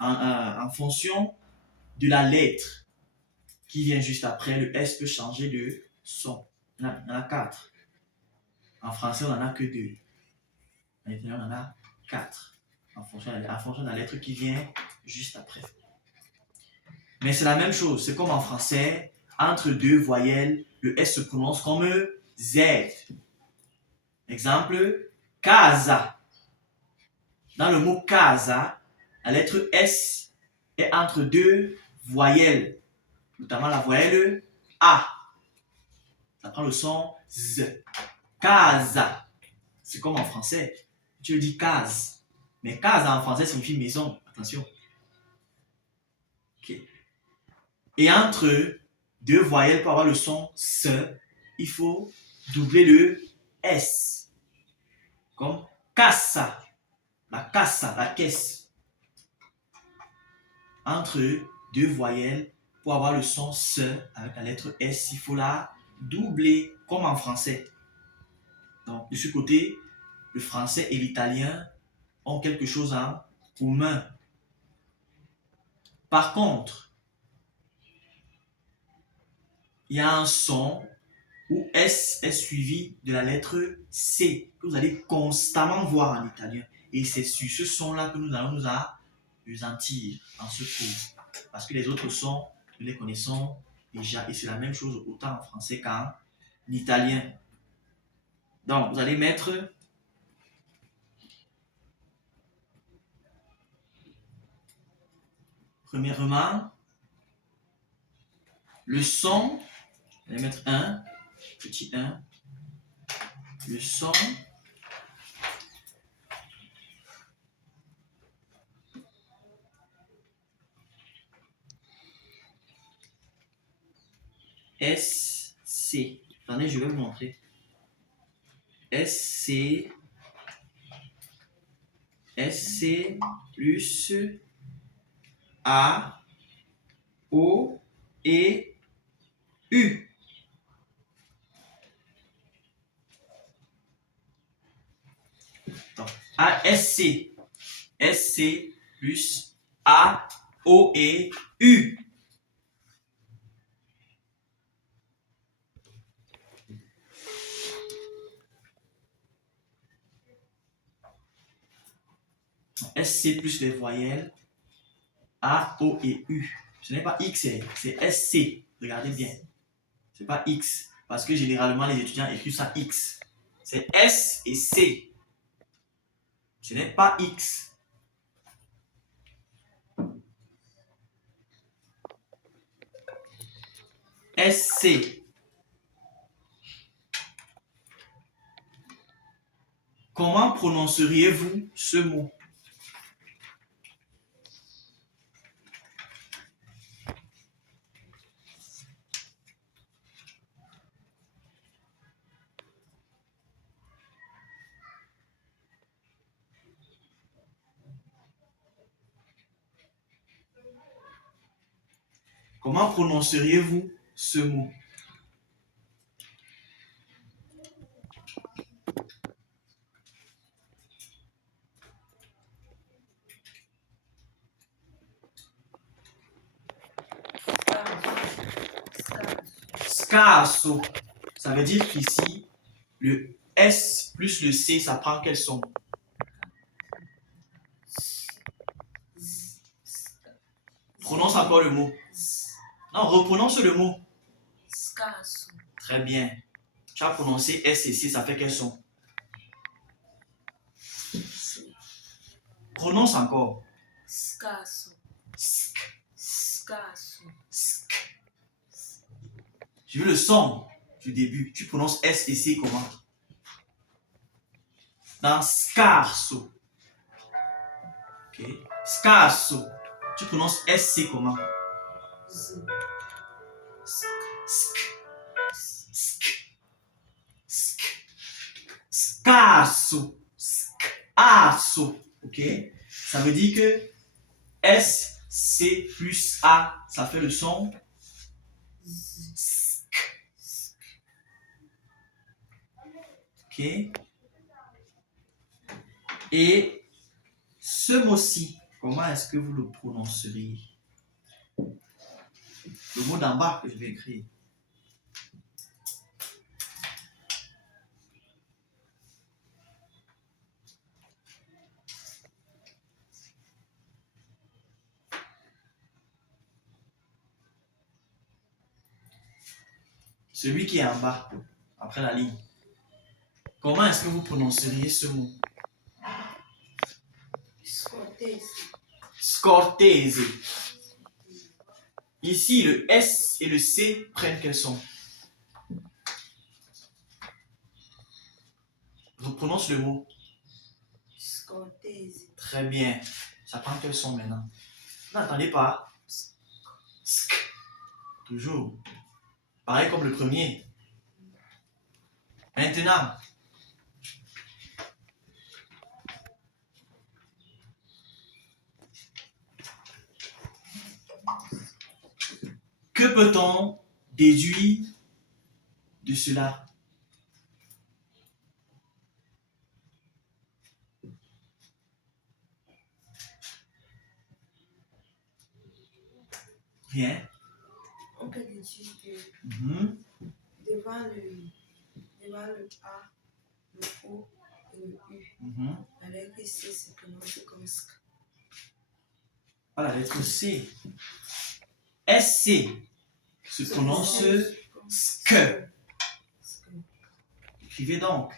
en fonction de la lettre qui vient juste après, le S peut changer de son. Il y en a 4. En français, on n'en a que 2. En italien, on en a 4. En fonction de la lettre qui vient juste après. Mais c'est la même chose. C'est comme en français, entre deux voyelles, le S se prononce comme Z. Exemple, casa. Dans le mot casa, la lettre S est entre deux voyelles, notamment la voyelle A. Ça prend le son Z. Casa. C'est comme en français. Tu dis case. Mais casa en français signifie maison. Attention. Okay. Et entre deux voyelles pour avoir le son S, il faut doubler le S. Comme casa. La casa, la caisse. Entre deux voyelles, pour avoir le son S avec la lettre S, il faut la doubler comme en français. Donc, de ce côté, le français et l'italien ont quelque chose en commun. Par contre, il y a un son où S est suivi de la lettre C, que vous allez constamment voir en italien. Et c'est sur ce son-là que nous allons nous appesantir en ce cours. Parce que les autres sons, nous les connaissons déjà. Et c'est la même chose autant en français qu'en italien. Donc, vous allez mettre premièrement le son. Vous allez mettre 1, petit 1. Le son SC. Attendez, je vais vous montrer. SC plus A, O et U. Donc, SC plus A, O et U. SC plus les voyelles A, O et U. Ce n'est pas X, c'est SC. Regardez bien. Ce n'est pas X. Parce que généralement, les étudiants écrivent ça X. C'est S et C. Ce n'est pas X. SC. Comment prononceriez-vous ce mot? Comment prononceriez-vous ce mot? Scarso. Ça veut dire qu'ici, le S plus le C, ça prend quel son? Prononce encore le mot. Non, reprononce le mot. Scarso. Très bien. Tu as prononcé S et C, ça fait quel son? Prononce encore. Scarso. Sk. Scarso. Sk. J'ai vu le son du début. Tu prononces S et C comment? Dans scarso. Ok. Scarso. Tu prononces SC comment? Z. Sk. Sk. Sk. Scarso. Scarso. Ok? Ça veut dire que S, C plus A, ça fait le son sk. Ok? Et ce mot-ci, Comment est-ce que vous le prononceriez? Le mot d'en bas que je vais écrire. Celui qui est en bas, après la ligne. Comment est-ce que vous prononceriez ce mot? Scortese. Scortese. Ici, le S et le C prennent quel son? Je prononce le mot. Scortese. Très bien. Ça prend quel son maintenant? N'attendez pas. Sk. Toujours. Pareil comme le premier. Maintenant. Que peut-on déduire de cela? Rien. On peut déduire que Mhm. devant le A, le O et le U, Mhm. la lettre C se prononce comme sk. Pas la lettre C. SC se prononce sk. Sk. Écrivez donc.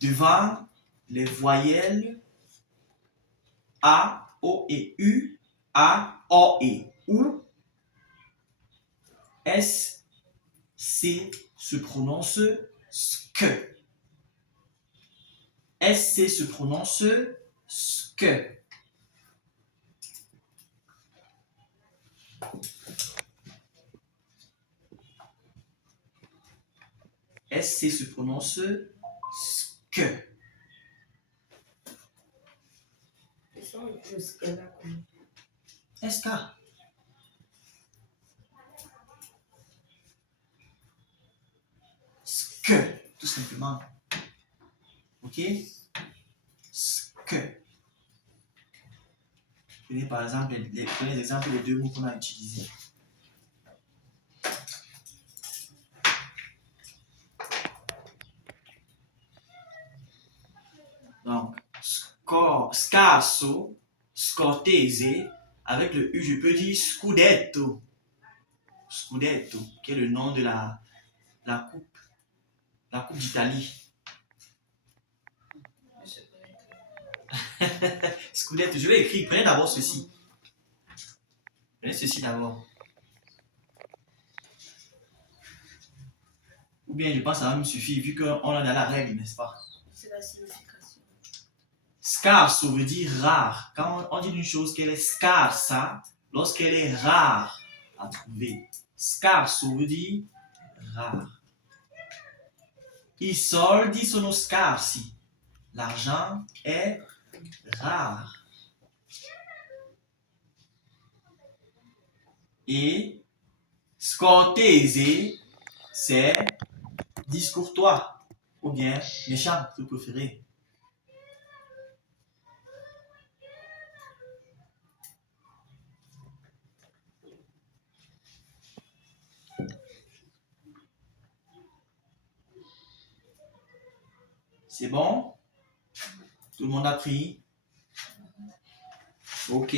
Devant les voyelles A, O et U, A, O et OU, S, C se prononce sk. SC se prononce sk. SC se prononce sk. Et ça, le sk là, comment? SK. Sk, tout simplement. Ok? Sk. Prenez par exemple prenez l'exemple des deux mots qu'on a utilisés. Donc, scarso, scortese, avec le U, je peux dire scudetto. Scudetto, qui est le nom de la coupe d'Italie. Je sais pas. Scudetto, je vais écrire, prenez d'abord ceci. Prenez ceci d'abord. Ou bien je pense que ça va me suffire, vu qu'on a dans la règle, n'est-ce pas? C'est la signification. Scarso veut dire rare. Quand on dit une chose qu'elle est scarsa, lorsqu'elle est rare à trouver. Scarso veut dire rare. I soldi sono scarsi. L'argent est rare. Et scortese, c'est discourtois ou bien méchant, si vous préférez. C'est bon? Tout le monde a pris? Ok.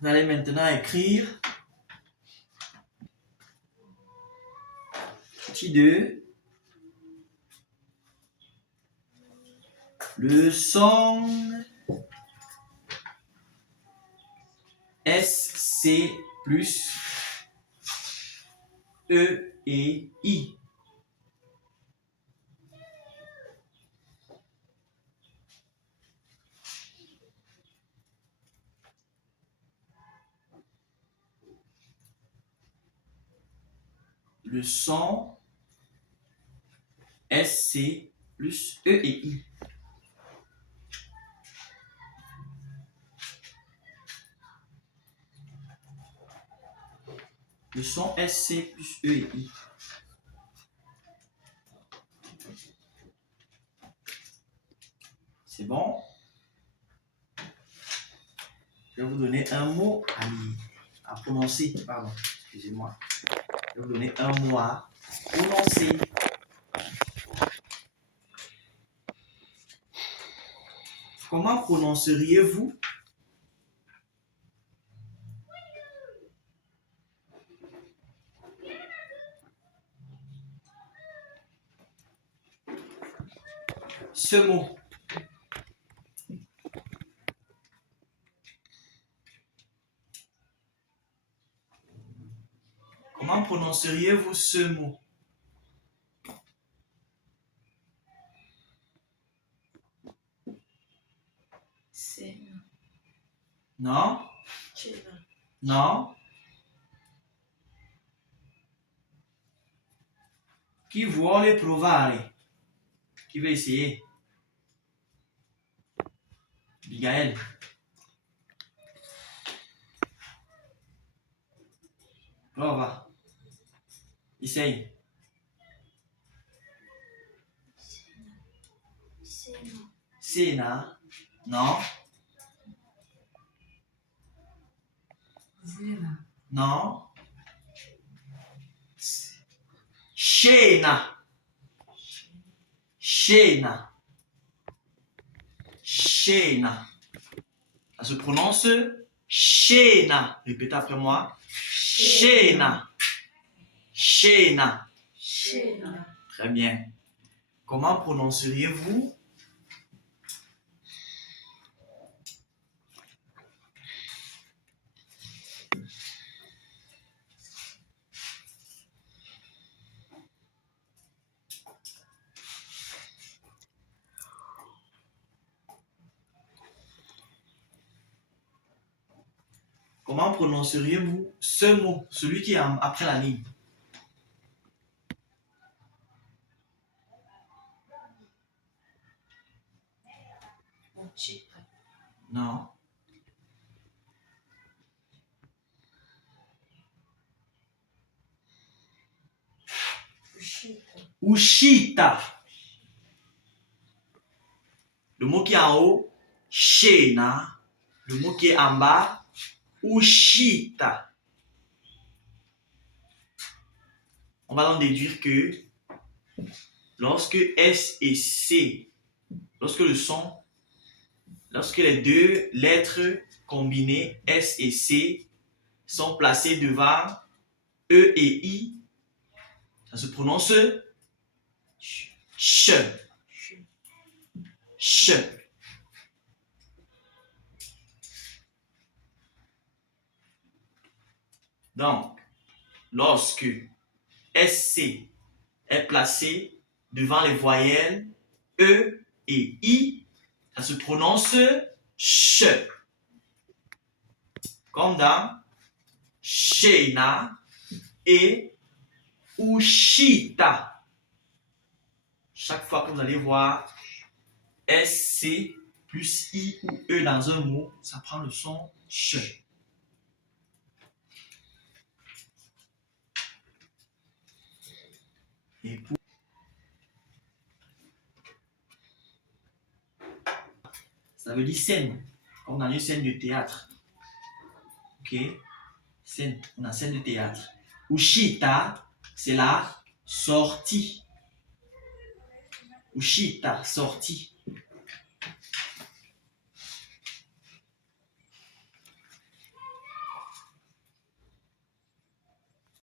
Vous allez maintenant écrire petit 2. Le son SC plus E et I. Le son SC plus E et I. Le son SC plus E et I. C'est bon? Je vais vous donner un mot à lire, à prononcer. Pardon, excusez-moi. Je vais vous donner un mot à prononcer. Comment prononceriez-vous ce mot? Comment prononceriez-vous ce mot? Cena. Non? Cena. Non? Chi vuole provare? Qui veut essayer? Abigail. Prova. Essaye. Cena. Cena. Non? Zena. Non? Scena. Scena. Scena. Ça se prononce scena. Répétez après moi. Scena. Scena. Scena. Très bien. Comment prononceriez-vous Comment prononceriez-vous ce mot, celui qui est après la ligne? Mochita. Non. Ushita. Uscita. Le mot qui est en haut, scena. Le mot qui est en bas, uscita. On va donc déduire que lorsque S et C, lorsque les deux lettres combinées S et C sont placées devant E et I, ça se prononce ch. Ch. Donc, lorsque SC est placé devant les voyelles E et I, ça se prononce ch. Comme dans scena et uscita. Chaque fois que vous allez voir SC plus I ou E dans un mot, ça prend le son ch. Et pour... Ça veut dire scène, comme dans une scène de théâtre. Ok? Scène, on a scène de théâtre. Uscita, c'est la sortie. Uscita, sortie.